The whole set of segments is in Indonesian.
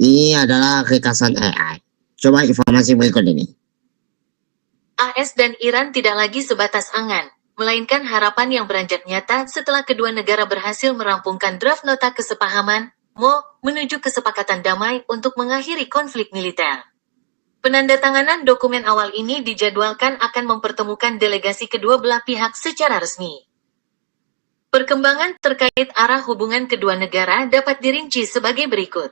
ini adalah ringkasan AI. Coba informasi berikut ini. AS dan Iran tidak lagi sebatas angan, melainkan harapan yang beranjak nyata setelah kedua negara berhasil merampungkan draft nota kesepahaman, MOU, menuju kesepakatan damai untuk mengakhiri konflik militer. Penandatanganan dokumen awal ini dijadwalkan akan mempertemukan delegasi kedua belah pihak secara resmi. Perkembangan terkait arah hubungan kedua negara dapat dirinci sebagai berikut.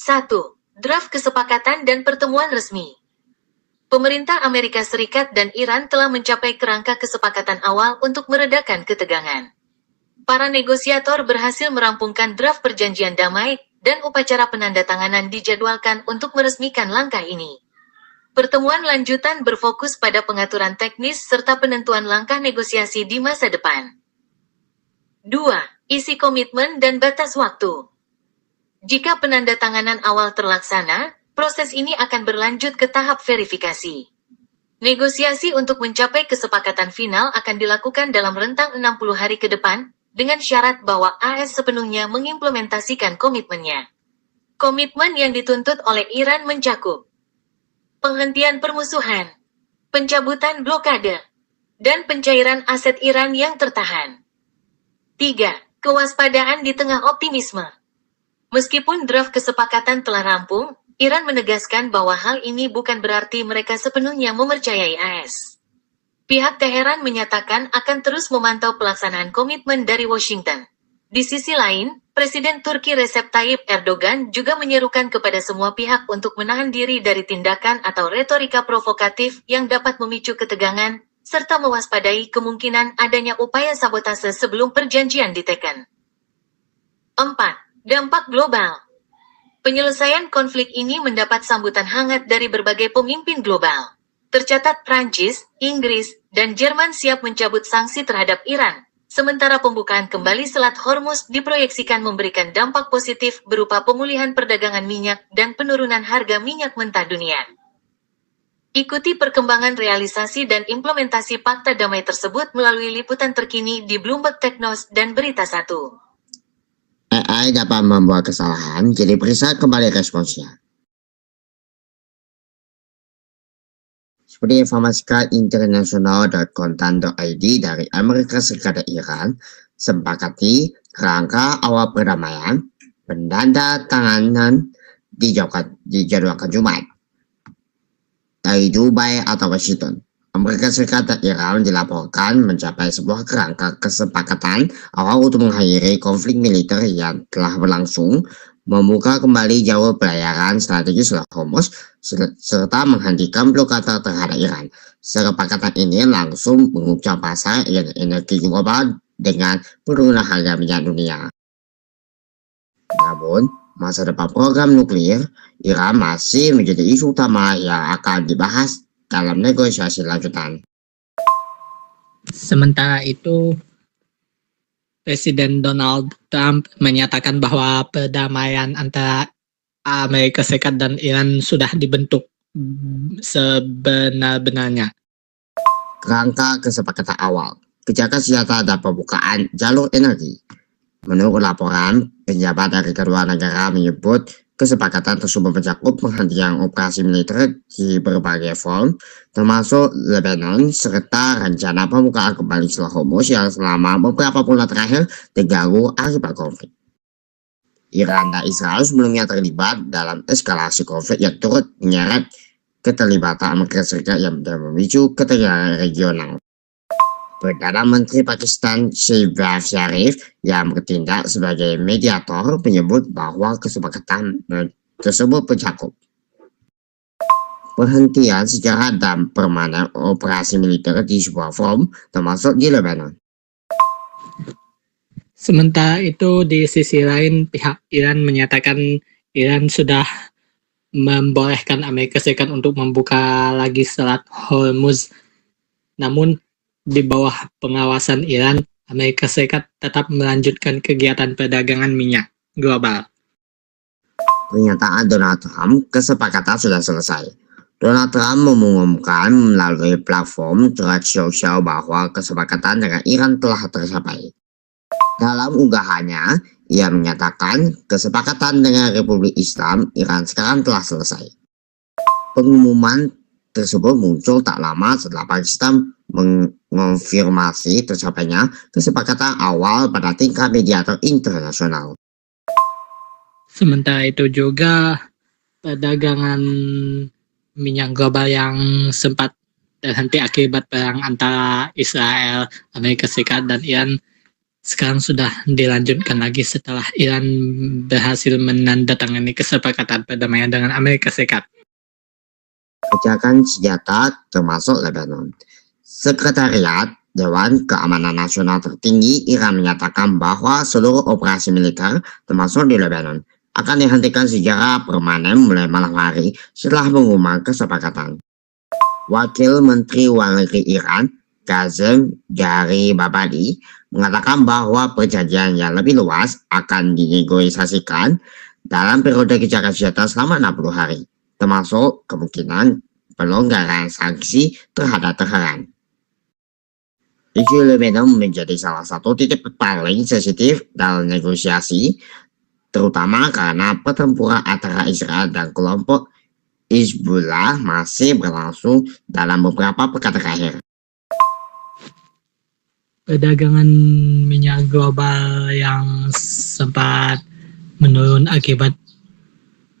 1. Draft kesepakatan dan pertemuan resmi. Pemerintah Amerika Serikat dan Iran telah mencapai kerangka kesepakatan awal untuk meredakan ketegangan. Para negosiator berhasil merampungkan draft perjanjian damai, dan upacara penandatanganan dijadwalkan untuk meresmikan langkah ini. Pertemuan lanjutan berfokus pada pengaturan teknis serta penentuan langkah negosiasi di masa depan. 2. Isi komitmen dan batas waktu. Jika penandatanganan awal terlaksana, proses ini akan berlanjut ke tahap verifikasi. Negosiasi untuk mencapai kesepakatan final akan dilakukan dalam rentang 60 hari ke depan, dengan syarat bahwa AS sepenuhnya mengimplementasikan komitmennya. Komitmen yang dituntut oleh Iran mencakup penghentian permusuhan, pencabutan blokade, dan pencairan aset Iran yang tertahan. 3. Kewaspadaan di tengah optimisme. Meskipun draft kesepakatan telah rampung, Iran menegaskan bahwa hal ini bukan berarti mereka sepenuhnya mempercayai AS. Pihak Teheran menyatakan akan terus memantau pelaksanaan komitmen dari Washington. Di sisi lain, Presiden Turki Recep Tayyip Erdogan juga menyerukan kepada semua pihak untuk menahan diri dari tindakan atau retorika provokatif yang dapat memicu ketegangan, serta mewaspadai kemungkinan adanya upaya sabotase sebelum perjanjian diteken. 4. Dampak global. Penyelesaian konflik ini mendapat sambutan hangat dari berbagai pemimpin global. Tercatat Prancis, Inggris, dan Jerman siap mencabut sanksi terhadap Iran, sementara pembukaan kembali Selat Hormuz diproyeksikan memberikan dampak positif berupa pemulihan perdagangan minyak dan penurunan harga minyak mentah dunia. Ikuti perkembangan realisasi dan implementasi Fakta Damai tersebut melalui liputan terkini di Bloomberg Technos dan Berita 1. AI dapat membuat kesalahan, jadi periksa kembali responsnya. Seperti informasi international.contan.id dari Amerika Serikat dan Iran, sepakati kerangka awal perdamaian, penandatanganan dijadwalkan Jumat dari Dubai atau Washington. Amerika Serikat dan Iran dilaporkan mencapai sebuah kerangka kesepakatan awal untuk mengakhiri konflik militer yang telah berlangsung, membuka kembali jalur pelayaran strategis Selat Hormuz, serta menghentikan blokade terhadap Iran. Kesepakatan ini langsung mengubah pasar energi global dengan penurunan harga minyak dunia. Namun, masa depan program nuklir Iran masih menjadi isu utama yang akan dibahas dalam negosiasi lanjutan. Sementara itu, Presiden Donald Trump menyatakan bahwa perdamaian antara Amerika Serikat dan Iran sudah dibentuk sebenar-benarnya. Kerangka kesepakatan awal, gencatan senjata dan pembukaan jalur energi. Menurut laporan, pejabat dari kedua negara menyebut kesepakatan tersebut mencakup penghentian operasi militer di berbagai front, termasuk Lebanon, serta rencana pembukaan kembali Selat Hormuz yang selama beberapa bulan terakhir terganggu akibat konflik. Iran dan Israel sebelumnya terlibat dalam eskalasi konflik yang turut menyeret keterlibatan Amerika Serikat yang memicu ketegangan regional. Perdana Menteri Pakistan Shehbaz Sharif yang bertindak sebagai mediator menyebut bahwa kesepakatan tersebut mencakup penghentian secara dan permanen operasi militer di sebuah front, termasuk di Lebanon. Sementara itu, di sisi lain, pihak Iran menyatakan Iran sudah membolehkan Amerika Serikat untuk membuka lagi Selat Hormuz. Namun, di bawah pengawasan Iran, Amerika Serikat tetap melanjutkan kegiatan perdagangan minyak global. Pernyataan Donald Trump, kesepakatan sudah selesai. Donald Trump mengumumkan melalui platform Truth Social bahwa kesepakatan dengan Iran telah tercapai. Dalam unggahannya, Ia menyatakan kesepakatan dengan Republik Islam Iran sekarang telah selesai. Pengumuman tersebut muncul tak lama setelah Pakistan mengonfirmasi tercapainya kesepakatan awal pada tingkat mediator internasional. Sementara itu juga perdagangan minyak global yang sempat terhenti akibat perang antara Israel, Amerika Serikat, dan Iran sekarang sudah dilanjutkan lagi setelah Iran berhasil menandatangani kesepakatan perdamaian dengan Amerika Serikat. Gencatan senjata termasuk Lebanon. Sekretariat Dewan Keamanan Nasional tertinggi Iran menyatakan bahwa seluruh operasi militer termasuk di Lebanon akan dihentikan secara permanen mulai malam hari setelah mengumumkan kesepakatan. Wakil Menteri Luar Negeri Iran, Kazem Garibabadi, mengatakan bahwa perjanjian yang lebih luas akan dinegosiasikan dalam periode gencatan senjata selama 60 hari, termasuk kemungkinan pelonggaran sanksi terhadap Teheran. Isu Lebanon menjadi salah satu titik paling sensitif dalam negosiasi, terutama karena pertempuran antara Israel dan kelompok Hizbullah masih berlangsung dalam beberapa pekan terakhir. Perdagangan minyak global yang sempat menurun akibat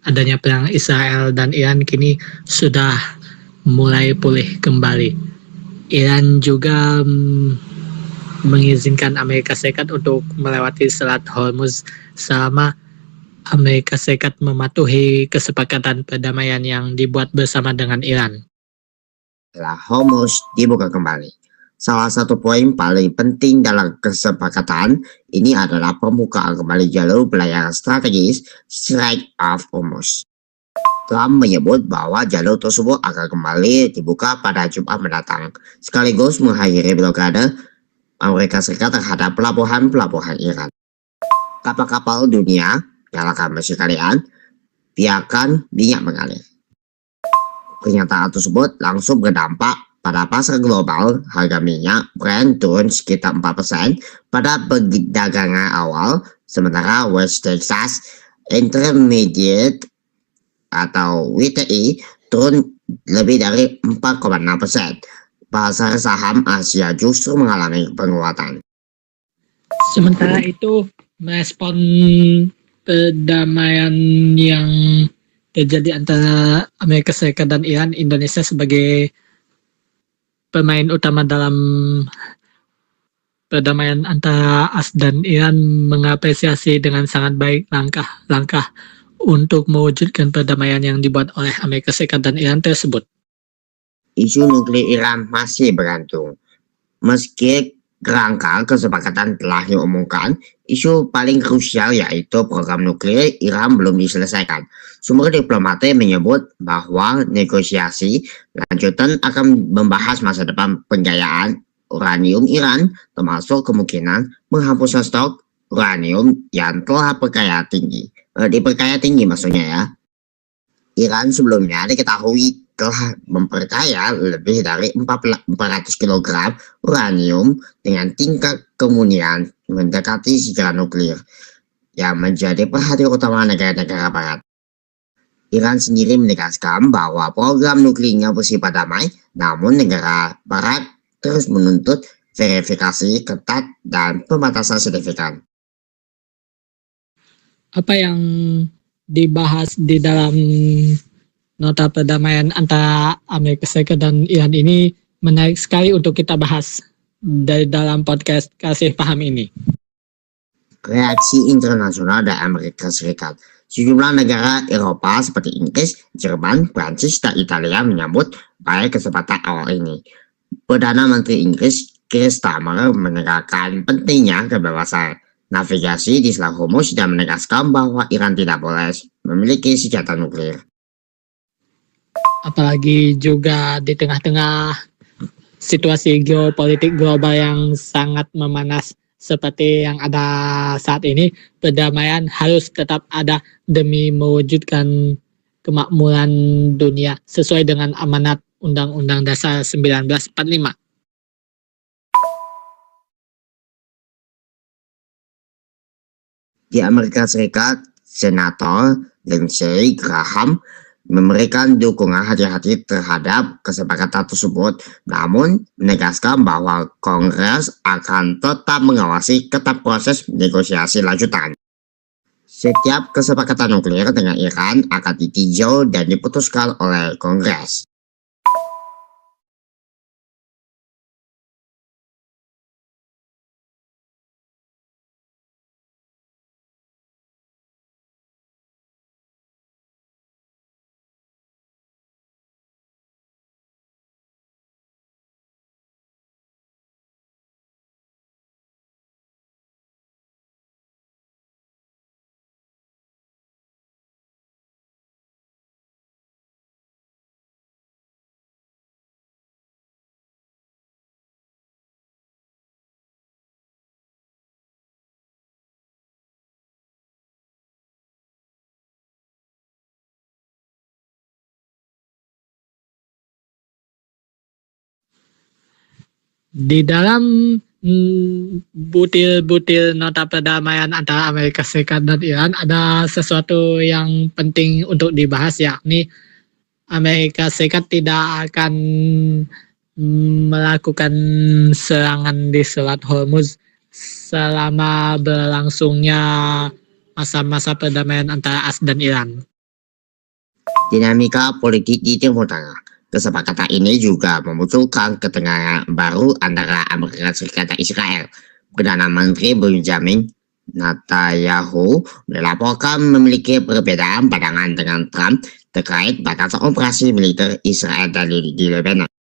adanya perang Israel dan Iran kini sudah mulai pulih kembali. Iran juga mengizinkan Amerika Serikat untuk melewati Selat Hormuz selama Amerika Serikat mematuhi kesepakatan perdamaian yang dibuat bersama dengan Iran. Selat Hormuz dibuka kembali. Salah satu poin paling penting dalam kesepakatan ini adalah pembukaan kembali jalur pelayaran strategis Strait of Hormuz. Trump menyebut bahwa jalur tersebut akan kembali dibuka pada Jumat mendatang, sekaligus mengakhiri blokade Amerika Serikat terhadap pelabuhan-pelabuhan Iran. Kapal-kapal dunia, nyalakan mesin kalian, biarkan minyak mengalir. Pernyataan tersebut langsung berdampak pada pasar global. Harga minyak Brent turun sekitar 4% pada perdagangan awal, sementara West Texas Intermediate atau WTI turun lebih dari 4,6%. Pasar saham Asia justru mengalami penguatan. Sementara itu, merespon perdamaian yang terjadi antara Amerika Serikat dan Iran, Indonesia sebagai pemain utama dalam perdamaian antara AS dan Iran mengapresiasi dengan sangat baik langkah-langkah untuk mewujudkan perdamaian yang dibuat oleh Amerika Serikat dan Iran tersebut. Isu nuklir Iran masih bergantung. Meski kerangka kesepakatan telah diumumkan, isu paling krusial yaitu program nuklir Iran belum diselesaikan. Sumber diplomatik menyebut bahwa negosiasi lanjutan akan membahas masa depan penjayaan uranium Iran, termasuk kemungkinan menghapuskan stok uranium yang telah diperkaya tinggi maksudnya ya. Iran sebelumnya diketahui telah memperkaya lebih dari 400 kg uranium dengan tingkat kemunian mendekati senjata nuklir yang menjadi perhatian utama negara-negara barat. Iran sendiri menegaskan bahwa program nuklirnya bersifat damai, namun negara barat terus menuntut verifikasi ketat dan pembatasan signifikan. Apa yang dibahas di dalam nota perdamaian antara Amerika Serikat dan Iran ini menarik sekali untuk kita bahas dari dalam podcast Kasih Paham ini. Reaksi internasional dari Amerika Serikat. Sejumlah negara Eropa seperti Inggris, Jerman, Prancis, dan Italia menyambut baik kesempatan awal ini. Perdana Menteri Inggris Keir Starmer menekankan pentingnya kebebasan navigasi di Selat Hormuz dan menegaskan bahwa Iran tidak boleh memiliki senjata nuklir. Apalagi juga di tengah-tengah situasi geopolitik global yang sangat memanas seperti yang ada saat ini, perdamaian harus tetap ada demi mewujudkan kemakmuran dunia sesuai dengan amanat Undang-Undang Dasar 1945. Di Amerika Serikat, Senator Lindsey Graham memberikan dukungan hati-hati terhadap kesepakatan tersebut, namun menegaskan bahwa Kongres akan tetap mengawasi ketat proses negosiasi lanjutan. Setiap kesepakatan nuklir dengan Iran akan ditinjau dan diputuskan oleh Kongres. Di dalam butir-butir nota perdamaian antara Amerika Serikat dan Iran ada sesuatu yang penting untuk dibahas, yakni Amerika Serikat tidak akan melakukan serangan di Selat Hormuz selama berlangsungnya masa-masa perdamaian antara AS dan Iran. Dinamika politik di Timur Tengah. Kesepakatan ini juga memunculkan ketegangan baru antara Amerika Serikat dan Israel. Perdana Menteri Benjamin Netanyahu dilaporkan memiliki perbedaan pandangan dengan Trump terkait batasan operasi militer Israel di Lebanon.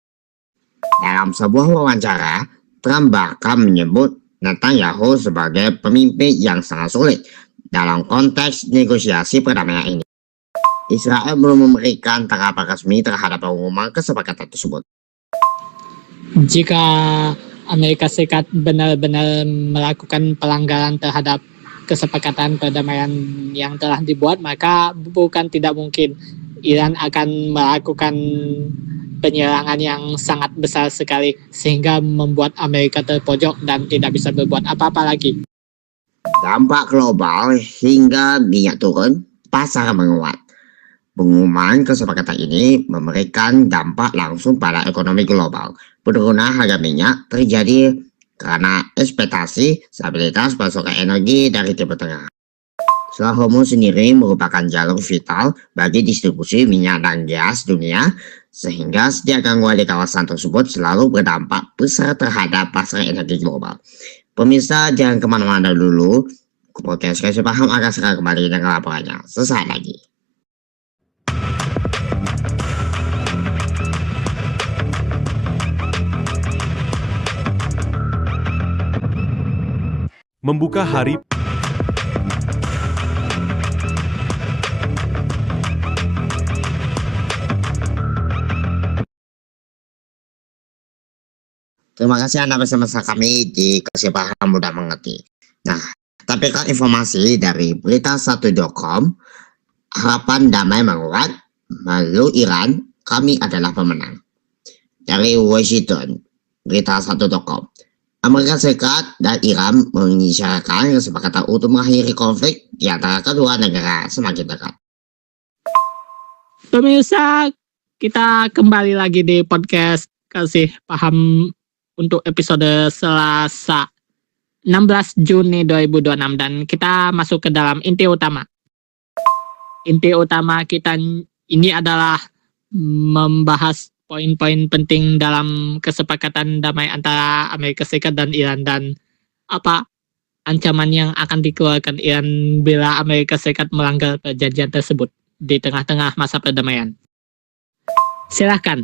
Dalam sebuah wawancara, Trump bahkan menyebut Netanyahu sebagai pemimpin yang sangat sulit dalam konteks negosiasi perdamaian ini. Israel belum memberikan tanggapan resmi terhadap pengumuman kesepakatan tersebut. Jika Amerika Serikat benar-benar melakukan pelanggaran terhadap kesepakatan perdamaian yang telah dibuat, maka bukan tidak mungkin Iran akan melakukan penyerangan yang sangat besar sekali sehingga membuat Amerika terpojok dan tidak bisa berbuat apa-apa lagi. Dampak global hingga minyak turun, pasar menguat. Pengumuman kesepakatan ini memberikan dampak langsung pada ekonomi global. Penurunan harga minyak terjadi karena ekspektasi stabilitas pasokan energi dari Timur Tengah. Selat Hormuz sendiri merupakan jalur vital bagi distribusi minyak dan gas dunia, sehingga setiap gangguan di kawasan tersebut selalu berdampak besar terhadap pasar energi global. Pemirsa, jangan kemana-mana dulu. Podcast Kasih Paham akan segera kembali dengan laporannya sesaat lagi. Membuka hari Terima kasih Anda bersama kami di Kasih Paham Mudah Mengerti. Nah, tapi kan informasi dari berita1.com, harapan damai menguat, lalu Iran, kami adalah pemenang. Dari Washington, berita1.com, Amerika Serikat dan Iran mengisyaratkan kesepakatan untuk mengakhiri konflik di antara kedua negara semakin dekat. Pemirsa, kita kembali lagi di podcast Kasih Paham untuk episode Selasa 16 Juni 2026 dan kita masuk ke dalam inti utama. Inti utama kita ini adalah membahas poin-poin penting dalam kesepakatan damai antara Amerika Serikat dan Iran dan apa ancaman yang akan dikeluarkan Iran bila Amerika Serikat melanggar perjanjian tersebut di tengah-tengah masa perdamaian. Silakan.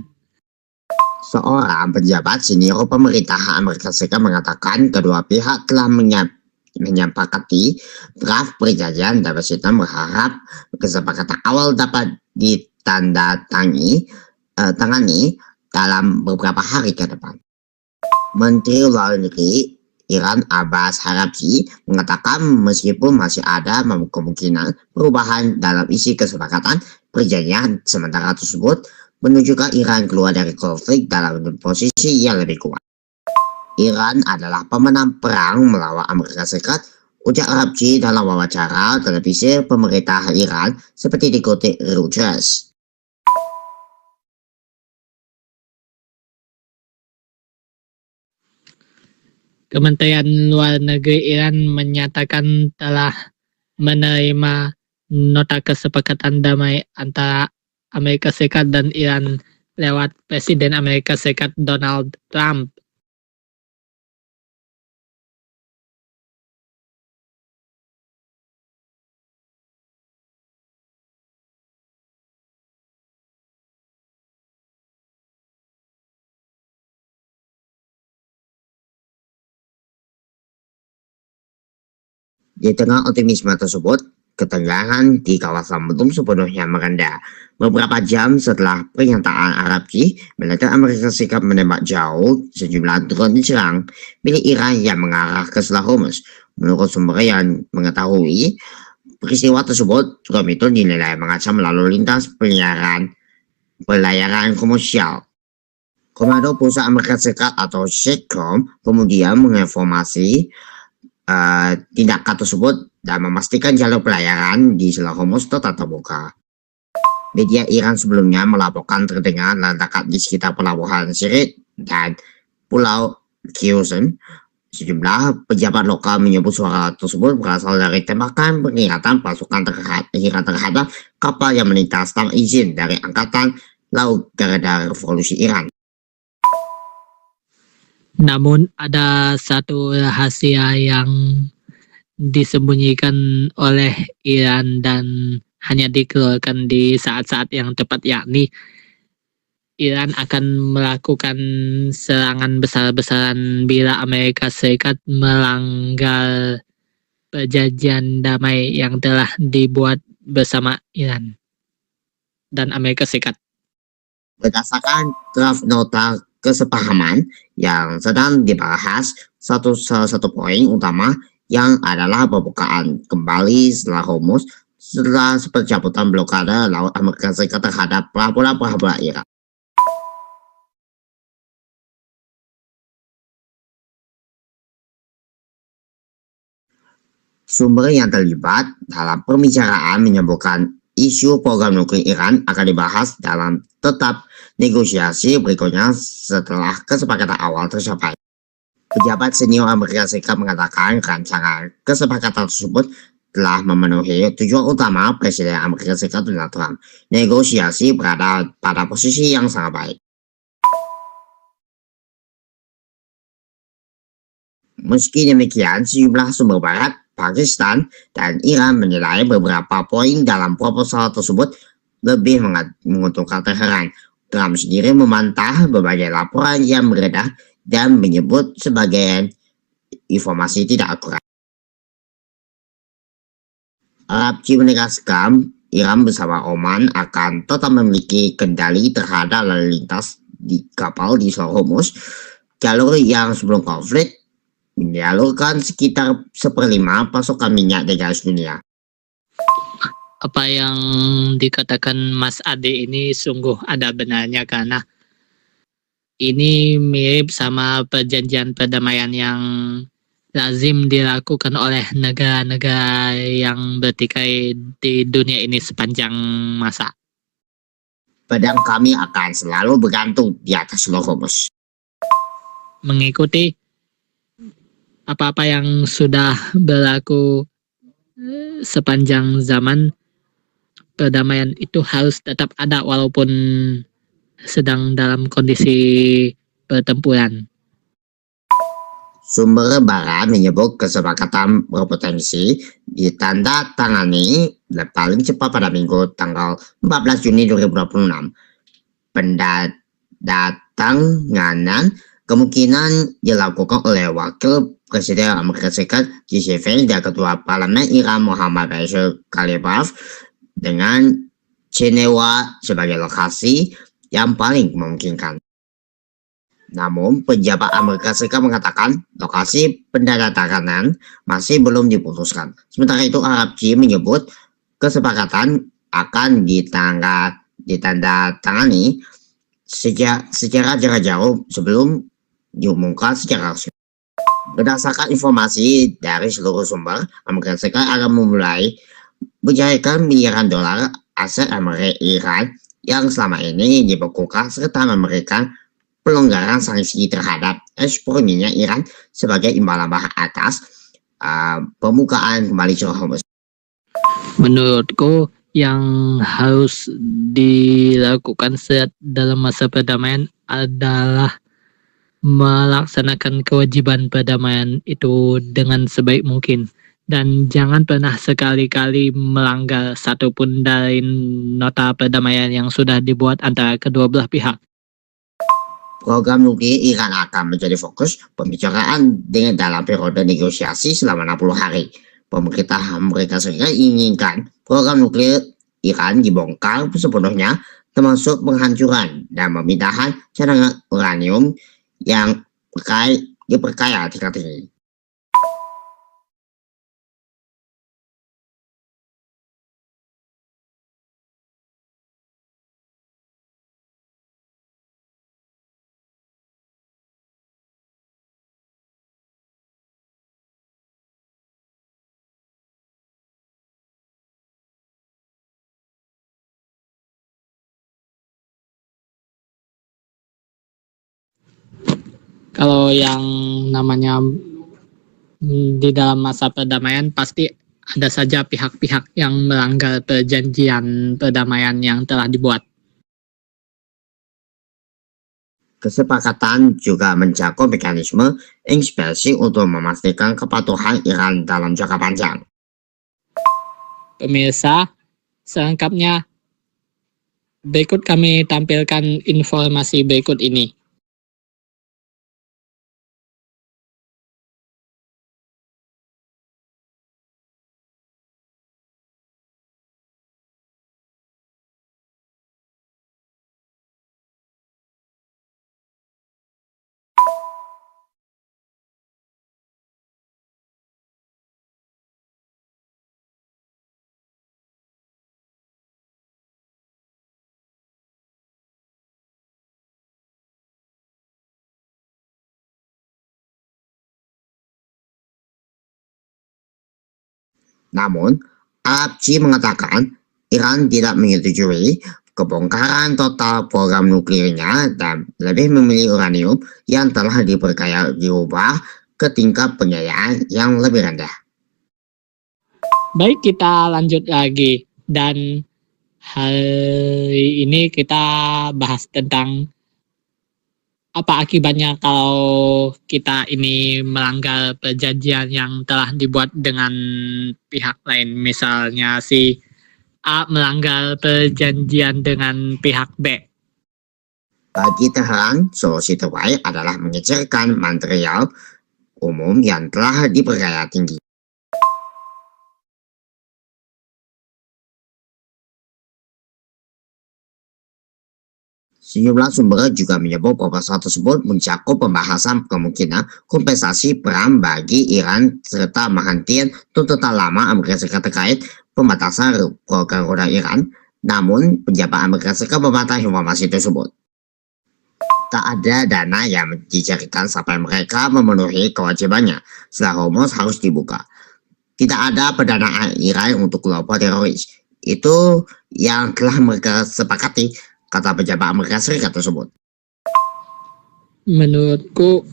Seorang pejabat senior pemerintah Amerika Serikat mengatakan kedua pihak telah menyepakati draft perjanjian dan Washington berharap kesepakatan awal dapat ditandatangani dalam beberapa hari ke depan. Menteri Luar Negeri Iran Abbas Araghchi mengatakan meskipun masih ada kemungkinan perubahan dalam isi kesepakatan perjanjian sementara tersebut menunjukkan Iran keluar dari konflik dalam posisi yang lebih kuat. Iran adalah pemenang perang melawan Amerika Serikat Ujar Arabci dalam wawancara televisi pemerintah Iran seperti dikutip Reuters. Kementerian Luar Negeri Iran menyatakan telah menerima nota kesepakatan damai antara Amerika Serikat dan Iran lewat Presiden Amerika Serikat Donald Trump. Di tengah optimisme tersebut, ketegangan di kawasan belum sepenuhnya mereda. Beberapa jam setelah pernyataan Arabci, militer Amerika Serikat menembak jauh sejumlah drone diserang milik Iran yang mengarah ke Selat Hormuz. Menurut sumber yang mengetahui peristiwa tersebut, drone itu dinilai mengancam lalu lintas pelayaran komersial. Komando Pusat Amerika Serikat atau CENTCOM kemudian menginformasi tindakan tersebut dan memastikan jalur pelayaran di Selat Hormuz tetap terbuka. Media Iran sebelumnya melaporkan terdengar ledakan di sekitar pelabuhan Sirit dan Pulau Kyushu. Sejumlah pejabat lokal menyebut suara tersebut berasal dari tembakan peringatan pasukan Iran terhadap kapal yang melintas tanpa izin dari Angkatan Laut Garda Revolusi Iran. Namun ada satu rahasia yang disembunyikan oleh Iran dan hanya dikeluarkan di saat-saat yang tepat, yakni Iran akan melakukan serangan besar-besaran bila Amerika Serikat melanggar perjanjian damai yang telah dibuat bersama Iran dan Amerika Serikat. Berdasarkan draft nota kesepahaman yang sedang dibahas, salah satu poin utama yang adalah pembukaan kembali Selat Hormuz setelah pencabutan blokade laut Amerika Serikat terhadap pelabuhan Iran. Sumber yang terlibat dalam pembicaraan menyebutkan isu program nuklir Iran akan dibahas dalam tetap negosiasi berikutnya setelah kesepakatan awal tercapai. Pejabat senior Amerika Serikat mengatakan rancangan kesepakatan tersebut telah memenuhi tujuan utama Presiden Amerika Serikat Donald Trump. Negosiasi berada pada posisi yang sangat baik. Meski demikian, sejumlah sumber barat, Pakistan, dan Iran menilai beberapa poin dalam proposal tersebut lebih menguntungkan Teheran. Trump sendiri membantah berbagai laporan yang beredar dan menyebut sebagian informasi tidak akurat. Arabci menegaskan Iran bersama Oman akan tetap memiliki kendali terhadap lalu lintas di kapal di Selat Hormuz, jalur yang sebelum konflik menyalurkan sekitar 1/5 pasokan minyak di garis dunia. Apa yang dikatakan Mas Ade ini sungguh ada benarnya, karena ini mirip sama perjanjian perdamaian yang lazim dilakukan oleh negara-negara yang bertikai di dunia ini sepanjang masa. Pedang kami akan selalu bergantung di atas Selat Hormuz. Mengikuti apa-apa yang sudah berlaku sepanjang zaman, perdamaian itu harus tetap ada walaupun sedang dalam kondisi pertempuran. Sumber barat menyebut kesepakatan berpotensi ditandatangani paling cepat pada minggu tanggal 14 Juni 2026. Pendatanganan kemungkinan dilakukan oleh Wakil Presiden Amerika Serikat G7 dan Ketua Parlemen Iran Muhammad Baghir Khalibaf, dengan Jenewa sebagai lokasi yang paling memungkinkan. Namun, pejabat Amerika Serikat mengatakan lokasi pendatanganan masih belum diputuskan. Sementara itu, Arabci menyebut kesepakatan akan ditandatangani secara jarak jauh sebelum diumumkan secara resmi. Berdasarkan informasi dari seluruh sumber, Amerika Serikat akan memulai mencairkan miliaran dolar aset Amerika Iran yang selama ini dibekukan serta memberikan pelonggaran sanksi terhadap ekspor minyak Iran sebagai imbalan atas pembukaan kembali Curah Hormuz. Menurutku yang harus dilakukan dalam masa perdamaian adalah melaksanakan kewajiban perdamaian itu dengan sebaik mungkin dan jangan pernah sekali-kali melanggar satupun dari nota perdamaian yang sudah dibuat antara kedua belah pihak. Program nuklir Iran akan menjadi fokus pembicaraan dengan dalam periode negosiasi selama 60 hari. Pemerintah Amerika Serikat inginkan program nuklir Iran dibongkar sepenuhnya, termasuk penghancuran dan pemindahan cadangan uranium yang diperkaya tingkat tinggi. Kalau yang namanya di dalam masa perdamaian pasti ada saja pihak-pihak yang melanggar perjanjian perdamaian yang telah dibuat. Kesepakatan juga mencakup mekanisme inspeksi untuk memastikan kepatuhan Iran dalam jangka panjang. Pemirsa, selengkapnya berikut kami tampilkan informasi berikut ini. Namun, Arab-Chi mengatakan Iran tidak menyetujui kebongkaran total program nuklirnya dan lebih memilih uranium yang telah diperkaya diubah ke tingkat penyayaan yang lebih rendah. Baik, kita lanjut lagi dan hari ini kita bahas tentang apa akibatnya kalau kita ini melanggar perjanjian yang telah dibuat dengan pihak lain. Misalnya si A melanggar perjanjian dengan pihak B. Bagi Teheran, solusi terbaik adalah mengecerkan material umum yang telah diperkaya tinggi. Sejumlah sumber juga menyebut proposal tersebut mencakup pembahasan kemungkinan kompensasi perang bagi Iran serta menghentikan tuntutan lama Amerika Serikat terkait pembatasan program rudal Iran. Namun, pejabat Amerika Serikat membantah informasi tersebut. Tak ada dana yang dicarikan sampai mereka memenuhi kewajibannya setelah Hormuz harus dibuka. Tidak ada pendanaan Iran untuk kelompok teroris. Itu yang telah mereka sepakati, kata pejabat Amerika Serikat tersebut. Menurutku,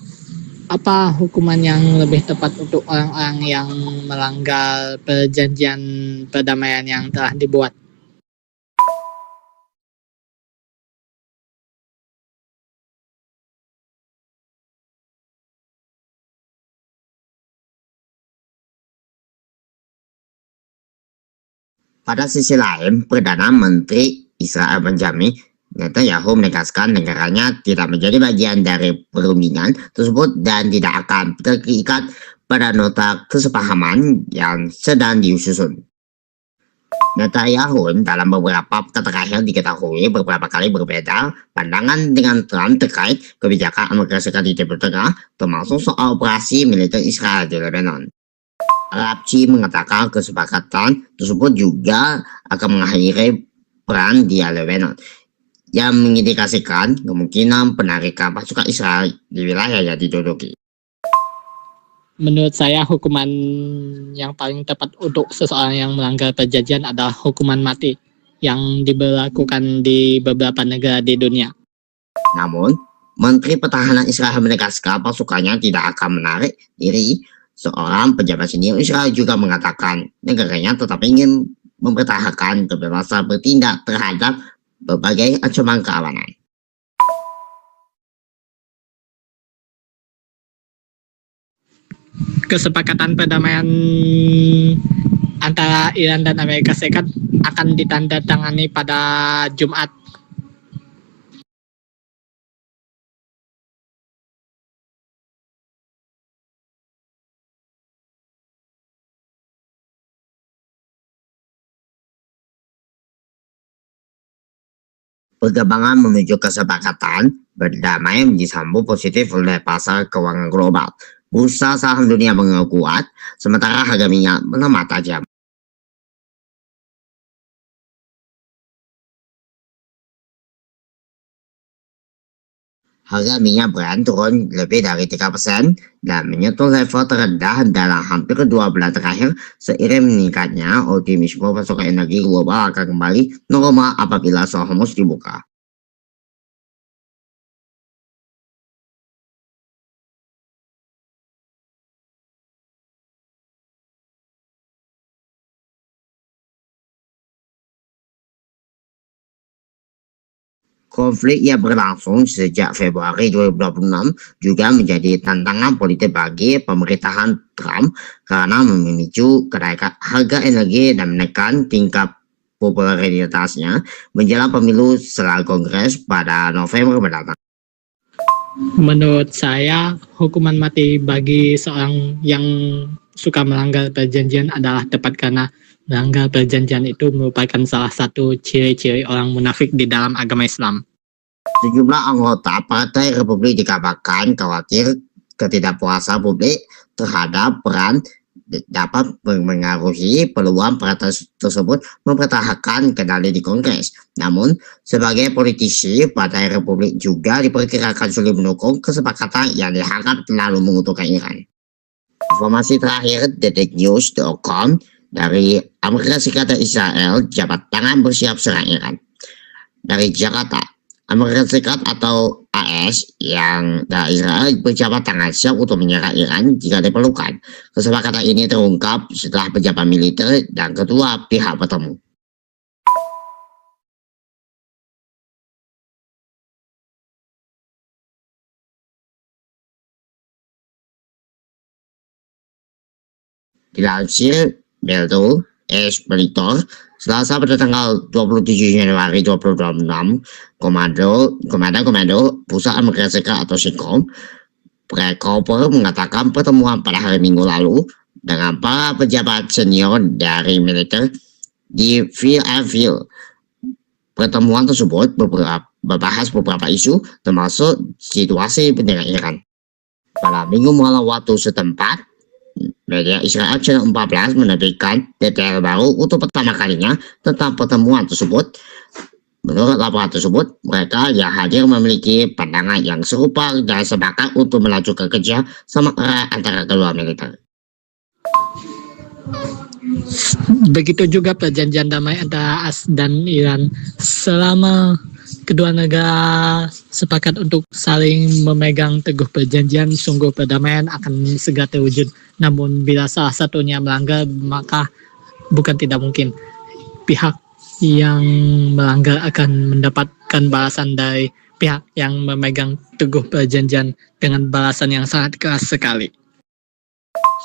apa hukuman yang lebih tepat untuk orang-orang yang melanggar perjanjian perdamaian yang telah dibuat? Pada sisi lain, Perdana Menteri Israel Benjamin Netanyahu menegaskan negaranya tidak menjadi bagian dari perundingan tersebut dan tidak akan terikat pada nota kesepahaman yang sedang disusun. Netanyahu dalam beberapa pekan terakhir diketahui beberapa kali berbeda pandangan dengan Trump terkait kebijakan Amerika Serikat di Timur Tengah, termasuk soal operasi militer Israel di Lebanon. Arab-Chi mengatakan kesepakatan tersebut juga akan mengakhiri perang di Lebanon, yang mengindikasikan kemungkinan penarikan pasukan Israel di wilayah yang diduduki. Menurut saya hukuman yang paling tepat untuk seseorang yang melanggar perjanjian adalah hukuman mati yang diberlakukan di beberapa negara di dunia. Namun, Menteri Pertahanan Israel menegaskan pasukannya tidak akan menarik diri. Seorang pejabat senior Israel juga mengatakan negaranya tetap ingin mempertahankan kebebasan bertindak terhadap berbagai ancaman keamanan. Kesepakatan perdamaian antara Iran dan Amerika Serikat akan ditandatangani pada Jumat. Perkembangan menuju kesepakatan berdamai disambut positif oleh pasar keuangan global. Bursa saham dunia menguat, sementara harga minyak melemah tajam. Harga minyak Brent turun lebih dari 3% dan menyentuh level terendah dalam hampir 2 bulan terakhir seiring meningkatnya optimisme pasokan energi global akan kembali normal apabila Hormuz dibuka. Konflik yang berlangsung sejak Februari 2026 juga menjadi tantangan politik bagi pemerintahan Trump karena memicu kenaikan harga energi dan menekan tingkat popularitasnya menjelang pemilu setelah Kongres pada November mendatang. Menurut saya, hukuman mati bagi seorang yang suka melanggar perjanjian adalah tepat karena melanggar perjanjian itu merupakan salah satu ciri-ciri orang munafik di dalam agama Islam. Sejumlah anggota Partai Republik dikabarkan khawatir ketidakpuasan publik terhadap peran dapat mengaruhi peluang partai tersebut mempertahankan kendali di Kongres. Namun, sebagai politisi, Partai Republik juga diperkirakan sulit mendukung kesepakatan yang diharap terlalu menguntungkan Iran. Informasi terakhir detiknews.com dari Amerika Serikat dan Israel, jabat tangan bersiap serang Iran. Dari Jakarta, Amerika Serikat atau AS yang dari Israel berjabat tangan siap untuk menyerang Iran jika diperlukan. Kesepakatan ini terungkap setelah pejabat militer dan kedua pihak bertemu. Dilansir Beldo Monitor, Selasa pada tanggal 27 Januari 2026, Komando Pusat Amerika Serikat atau CENTCOM, Brad Cooper mengatakan pertemuan pada hari Minggu lalu dengan para pejabat senior dari militer di Philadelphia. Pertemuan tersebut membahas beberapa isu termasuk situasi dengan Iran. Pada Minggu malam waktu setempat, media Israel Channel 14 menerbitkan detail baru untuk pertama kalinya tentang pertemuan tersebut. Menurut laporan tersebut, mereka yang hadir memiliki pandangan yang serupa dan sepakat untuk melanjutkan kerja sama erat antara kedua militer. Begitu juga perjanjian damai antara AS dan Iran. Selama kedua negara sepakat untuk saling memegang teguh perjanjian, sungguh perdamaian akan segera terwujud. Namun bila salah satunya melanggar, maka bukan tidak mungkin pihak yang melanggar akan mendapatkan balasan dari pihak yang memegang teguh perjanjian dengan balasan yang sangat keras sekali.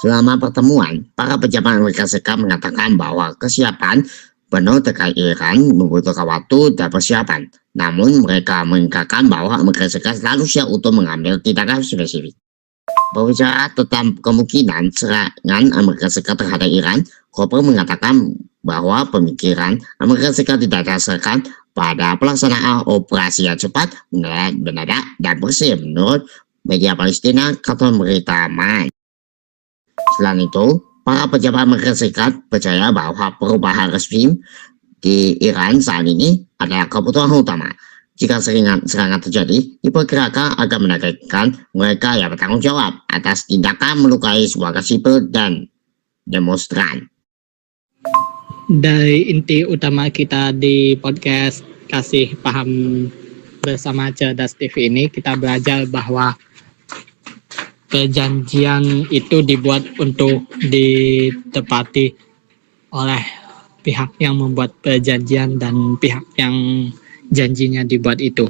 Selama pertemuan, para pejabat Amerika Serikat mengatakan bahwa kesiapan penuh terkait Iran membutuhkan waktu dan persiapan. Namun mereka mengatakan bahwa Amerika Serikat selalu siap untuk mengambil tindakan spesifik. Berbicara tentang kemungkinan serangan Amerika Serikat terhadap Iran, Cooper mengatakan bahwa pemikiran Amerika Serikat tidak didasarkan pada pelaksanaan operasi yang cepat, mendadak, dan bersih menurut media Palestina kata berita Man. Selain itu, para pejabat Amerika Serikat percaya bahwa perubahan resmi di Iran saat ini adalah kebutuhan utama. Jika serangan terjadi, diperkirakan akan menargetkan mereka yang bertanggung jawab atas tindakan melukai warga sipil dan demonstran. Dari inti utama kita di podcast Kasih Paham bersama Cerdas TV ini, kita belajar bahwa perjanjian itu dibuat untuk ditepati oleh pihak yang membuat perjanjian dan pihak yang janjinya dibuat itu.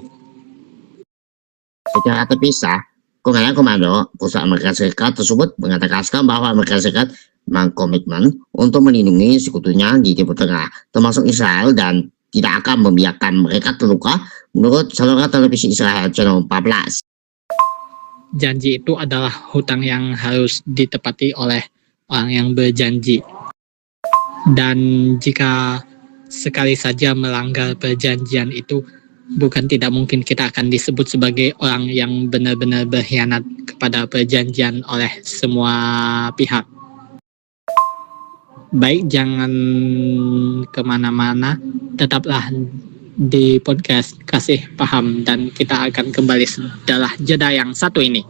Secara terpisah, Korea Komando Pusat Amerika Serikat tersebut mengatakan bahwa Amerika Serikat mengkomitmen untuk melindungi sekutunya di Timur Tengah, termasuk Israel, dan tidak akan membiarkan mereka terluka, menurut saluran televisi Israel Channel 14. Janji itu adalah hutang yang harus ditepati oleh orang yang berjanji. Dan jika sekali saja melanggar perjanjian itu, bukan tidak mungkin kita akan disebut sebagai orang yang benar-benar berkhianat kepada perjanjian oleh semua pihak. Baik, jangan kemana-mana, tetaplah di podcast Kasih Paham, dan kita akan kembali setelah jeda yang satu ini.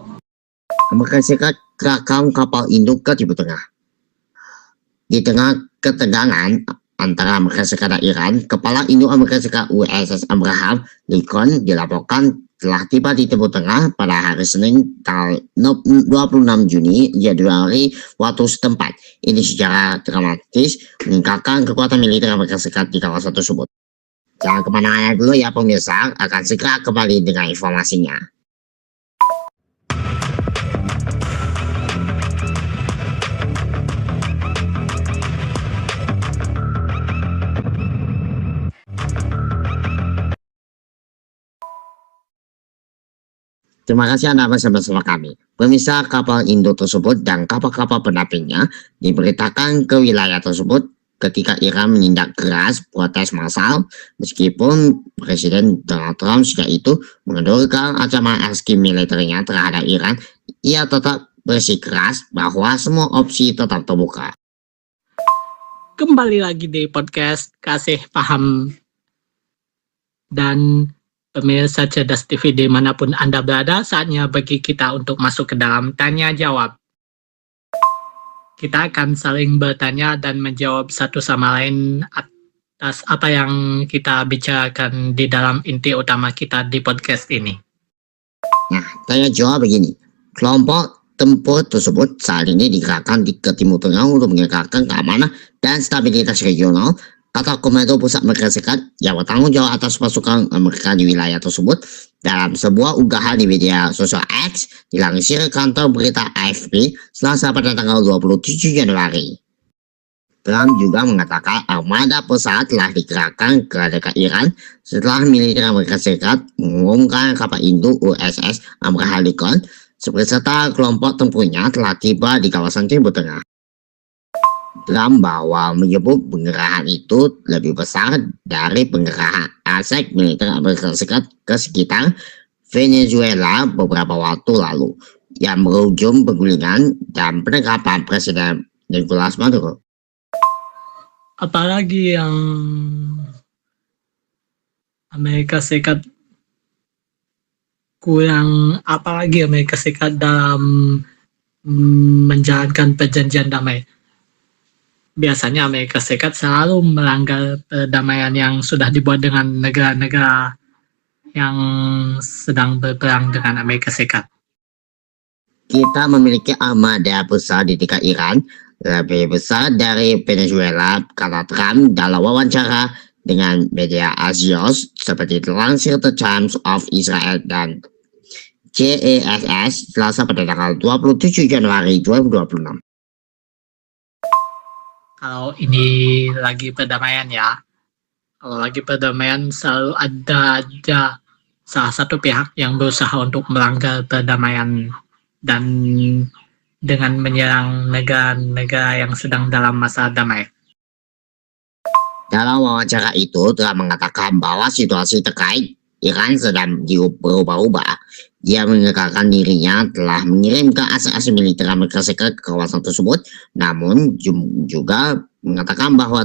Amerika Serikat kerakam kapal induk ke Timur Tengah. Di tengah ketegangan antara Amerika Serikat dan Iran, kepala induk Amerika Serikat USS Abraham Lincoln dilaporkan telah tiba di Timur Tengah pada hari Senin tanggal 26 Juni Januari waktu setempat. Ini secara dramatis meningkatkan kekuatan militer Amerika Serikat di kawasan tersebut. Jangan kemana-mana dulu ya pemirsa, akan segera kembali dengan informasinya. Terima kasih Anda masih bersama kami. Pemirsa, kapal induk tersebut dan kapal-kapal pendampingnya diberitakan ke wilayah tersebut ketika Iran menindak keras protes massal, meskipun Presiden Donald Trump sejak itu mengendurkan ancaman aksi militernya terhadap Iran, ia tetap bersikeras bahwa semua opsi tetap terbuka. Kembali lagi di podcast Kasih Paham, dan pemirsa Cerdas TV dimanapun Anda berada, saatnya bagi kita untuk masuk ke dalam tanya jawab. Kita akan saling bertanya dan menjawab satu sama lain atas apa yang kita bicarakan di dalam inti utama kita di podcast ini. Nah, tanya jawab begini. Kelompok tempur tersebut saat ini digerakkan ke Timur Tengah untuk meningkatkan keamanan dan stabilitas regional, kata Komando Pusat Amerika Serikat yang bertanggung jawab atas pasukan Amerika di wilayah tersebut dalam sebuah unggahan di media sosial X dilansir kantor berita AFP Selasa pada tanggal 27 Januari. Trump juga mengatakan armada pesawat telah digerakkan ke dekat Iran setelah militer Amerika Serikat mengumumkan kapal induk USS Abraham Lincoln beserta kelompok tempurnya telah tiba di kawasan Timur Tengah. Trump bahwa menyebut pengerahan itu lebih besar dari pengerahan aset militer Amerika Serikat ke sekitar Venezuela beberapa waktu lalu yang berujung penggulingan dan penangkapan Presiden Nicolas Maduro. Apalagi yang Amerika Serikat dalam menjalankan perjanjian damai. Biasanya Amerika Serikat selalu melanggar perdamaian yang sudah dibuat dengan negara-negara yang sedang berperang dengan Amerika Serikat. Kita memiliki armada besar di dekat Iran, lebih besar dari Venezuela, kata Trump dalam wawancara dengan media Axios seperti dilansir The Times of Israel dan JASS Selasa pada tanggal 27 Januari 2026. Kalau ini lagi perdamaian ya, kalau lagi perdamaian selalu ada aja salah satu pihak yang berusaha untuk melanggar perdamaian dan dengan menyerang negara-negara yang sedang dalam masa damai. Dalam wawancara itu telah mengatakan bahwa situasi terkait Iran sedang berubah-ubah. Dia mengatakan dirinya telah mengirimkan aset-aset militer Amerika Serikat ke kawasan tersebut, namun juga mengatakan bahwa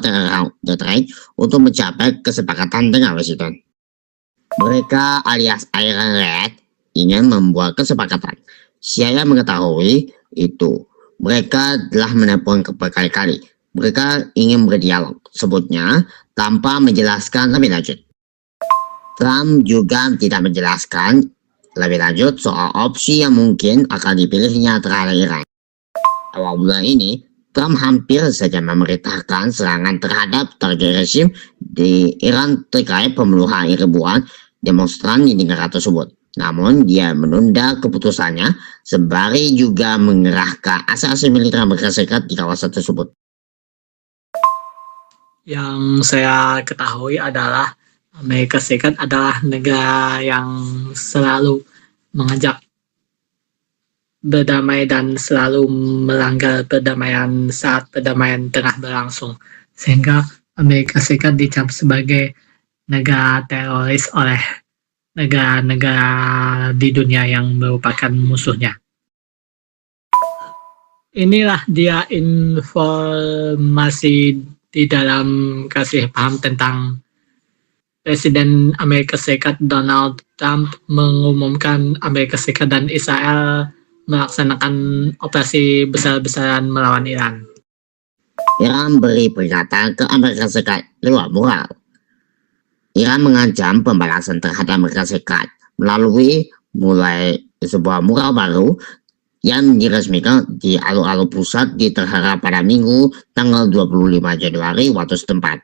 terkait untuk mencapai kesepakatan dengan Washington. Mereka alias Iron Red ingin membuat kesepakatan. Saya mengetahui itu. Mereka telah menelpon berkali-kali. Mereka ingin berdialog, sebutnya tanpa menjelaskan lebih lanjut. Trump juga tidak menjelaskan lebih lanjut soal opsi yang mungkin akan dipilihnya terhadap Iran. Awal bulan ini, Trump hampir saja memerintahkan serangan terhadap target resim di Iran terkait pembunuhan ribuan demonstran di negara tersebut. Namun dia menunda keputusannya sembari juga mengerahkan asas militer Amerika Serikat di kawasan tersebut. Yang saya ketahui adalah Amerika Serikat adalah negara yang selalu mengajak berdamai dan selalu melanggar perdamaian saat perdamaian tengah berlangsung. Sehingga Amerika Serikat dicap sebagai negara teroris oleh negara-negara di dunia yang merupakan musuhnya. Inilah dia informasi di dalam kasih paham tentang Presiden Amerika Serikat Donald Trump mengumumkan Amerika Serikat dan Israel melaksanakan operasi besar-besaran melawan Iran. Iran beri peringatan ke Amerika Serikat lewat mural. Iran mengancam pembalasan terhadap Amerika Serikat melalui mulai sebuah mural baru yang diresmikan di alun-alun pusat di Teheran pada Minggu tanggal 25 Januari waktu setempat.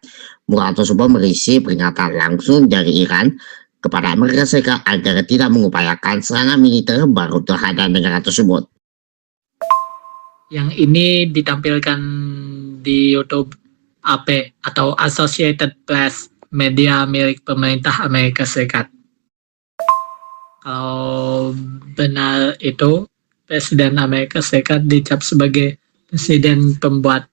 Mural tersebut berisi peringatan langsung dari Iran kepada Amerika Serikat agar tidak mengupayakan serangan militer baru terhadap negara tersebut. Yang ini ditampilkan di YouTube AP atau Associated Press, media milik pemerintah Amerika Serikat. Kalau benar itu, Presiden Amerika Serikat dicap sebagai presiden pembuat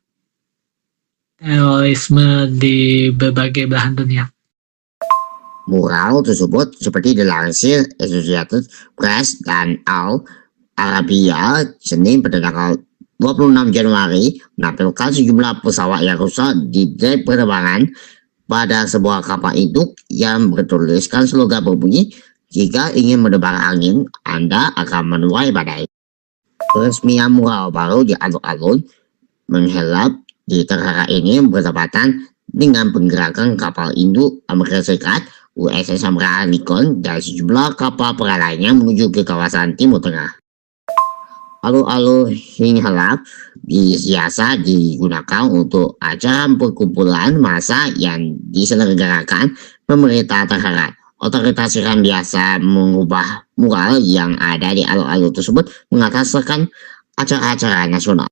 terorisme di berbagai belahan dunia. Mural tersebut seperti dilansir Associated Press dan Al Arabiya Senin pada tanggal 26 Januari menampilkan sejumlah pesawat yang rusak di dek penerbangan pada sebuah kapal induk yang bertuliskan slogan berbunyi, "Jika ingin menebar angin, Anda akan menuai badai." Peresmian mural baru di alun-alun menghelap di Teheran ini bertepatan dengan penggerakan kapal induk Amerika Serikat USS Abraham Lincoln dan sejumlah kapal perang lainnya menuju ke kawasan Timur Tengah. Alun-alun Hinhalab biasa digunakan untuk acara perkumpulan massa yang diselenggarakan pemerintah Teheran. Otoritas Iran biasa mengubah mural yang ada di alun-alun tersebut mengataskan acara-acara nasional.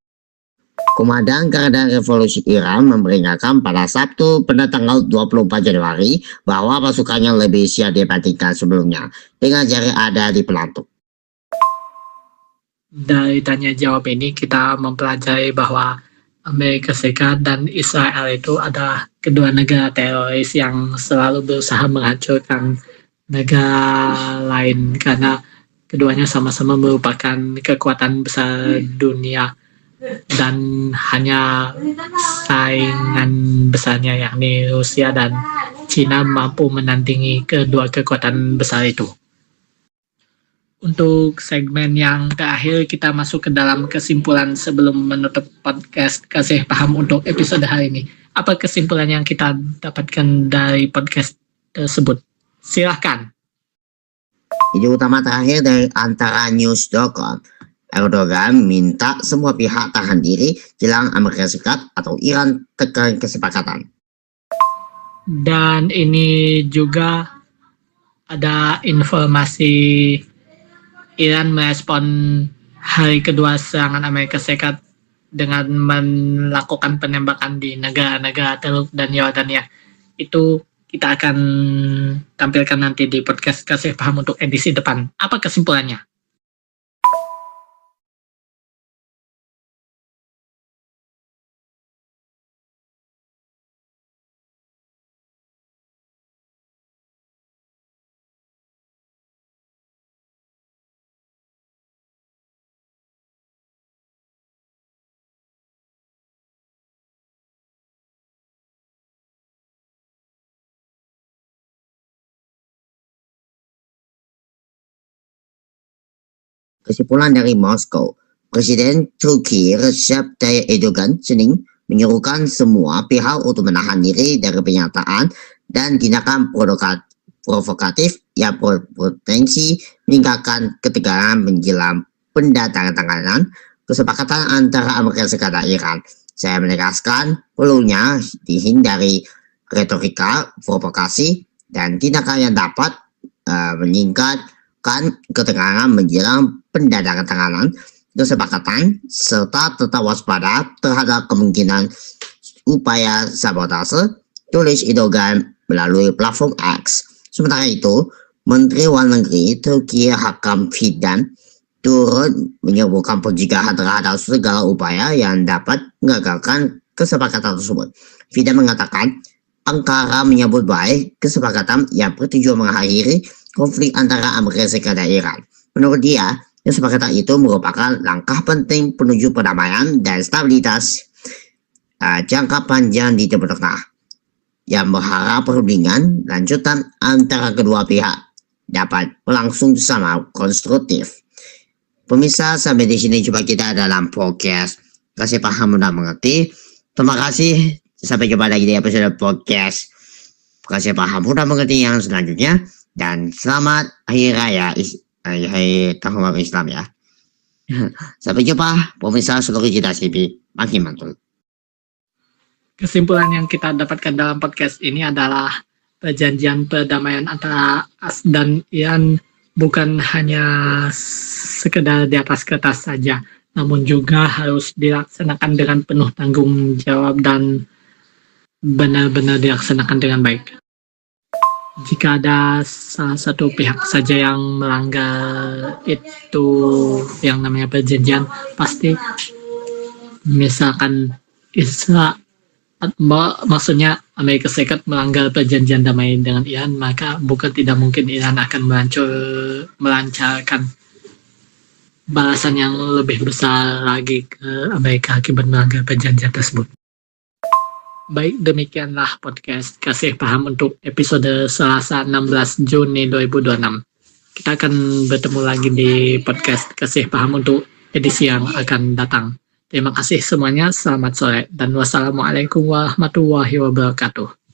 Komandan Garda Revolusi Iran memperingatkan pada Sabtu pada tanggal 24 Januari bahwa pasukannya lebih siap dibandingkan sebelumnya dengan jarak ada di pelantuk. Dari tanya jawab ini kita mempelajari bahwa Amerika Serikat dan Israel itu adalah kedua negara teroris yang selalu berusaha menghancurkan negara lain karena keduanya sama-sama merupakan kekuatan besar dunia dan hanya saingan besarnya yakni Rusia dan Cina mampu menandingi kedua kekuatan besar itu. Untuk segmen yang terakhir kita masuk ke dalam kesimpulan sebelum menutup podcast Kasih Paham untuk episode hari ini. Apa kesimpulan yang kita dapatkan dari podcast tersebut? Silahkan. Ide utama terakhir dari antara news.com. Erdogan minta semua pihak tahan diri jelang Amerika Serikat atau Iran tekan kesepakatan. Dan ini juga ada informasi Iran merespon hari kedua serangan Amerika Serikat dengan melakukan penembakan di negara-negara Teluk dan Yordania. Itu kita akan tampilkan nanti di podcast Kasih Paham untuk edisi depan. Apa kesimpulannya? Kesimpulan dari Moskow, Presiden Turki Recep Tayyip Erdogan Senin menyuruhkan semua pihak untuk menahan diri dari pernyataan dan tindakan provokatif yang berpotensi meningkatkan ketegangan menjelang pendatanganan kesepakatan antara Amerika Serikat dan Iran. Saya menegaskan perlunya dihindari retorika, provokasi, dan tindakan yang dapat meningkatkan ketegangan menjelang pendatanganan kesepakatan serta tetap waspada terhadap kemungkinan upaya sabotase, tulis Erdogan melalui platform X. Sementara itu, Menteri Luar Negeri Turki Hakan Fidan turut menyebutkan pencegahan terhadap segala upaya yang dapat mengagalkan kesepakatan tersebut. Fidan mengatakan Ankara menyambut baik kesepakatan yang bertujuan mengakhiri konflik antara Amerika Serikat dan Iran. Menurut dia, kesepakatan itu merupakan langkah penting menuju perdamaian dan stabilitas jangka panjang di Timur Tengah yang berharap perundingan lanjutan antara kedua pihak dapat berlangsung sama konstruktif. Pemirsa, sampai di sini jumpa kita dalam podcast Kasih Paham Mudah Mengerti. Terima kasih. Sampai jumpa lagi di episode podcast Kasih Paham Mudah Mengerti yang selanjutnya. Dan selamat Hari Raya Hari Tahun Baru Islam ya. Sampai jumpa pemirsa seluruh kita CP. Makin mantul. Kesimpulan yang kita dapatkan dalam podcast ini adalah perjanjian perdamaian antara AS dan Iran bukan hanya sekedar di atas kertas saja, namun juga harus dilaksanakan dengan penuh tanggung jawab dan benar-benar dilaksanakan dengan baik. Jika ada salah satu pihak saja yang melanggar itu yang namanya perjanjian, pasti misalkan maksudnya Amerika Serikat melanggar perjanjian damai dengan Iran, maka bukan tidak mungkin Iran akan melancarkan balasan yang lebih besar lagi ke Amerika akibat melanggar perjanjian tersebut. Baik, demikianlah podcast Kasih Paham untuk episode Selasa 16 Juni 2026. Kita akan bertemu lagi di podcast Kasih Paham untuk edisi yang akan datang. Terima kasih semuanya, selamat sore, dan wassalamualaikum warahmatullahi wabarakatuh.